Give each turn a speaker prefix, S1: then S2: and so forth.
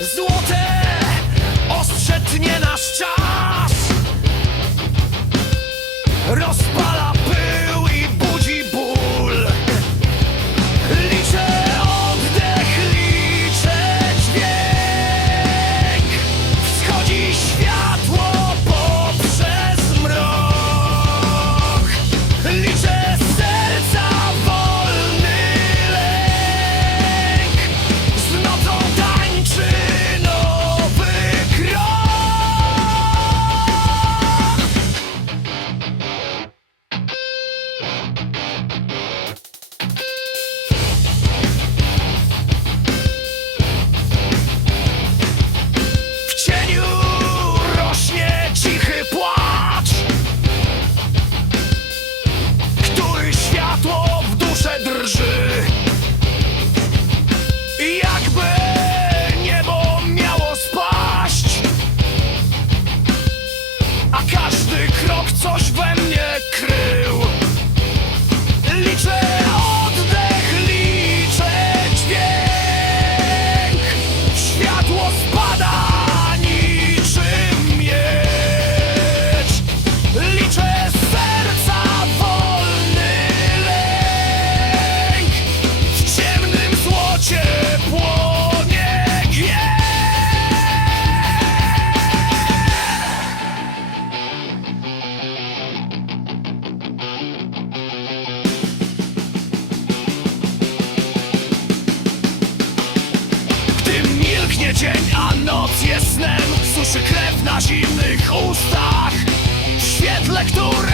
S1: Złote ostrze tnie nasz czas. Rozpad dzień, a noc jest snem. Suszy krew na zimnych ustach. W świetle, który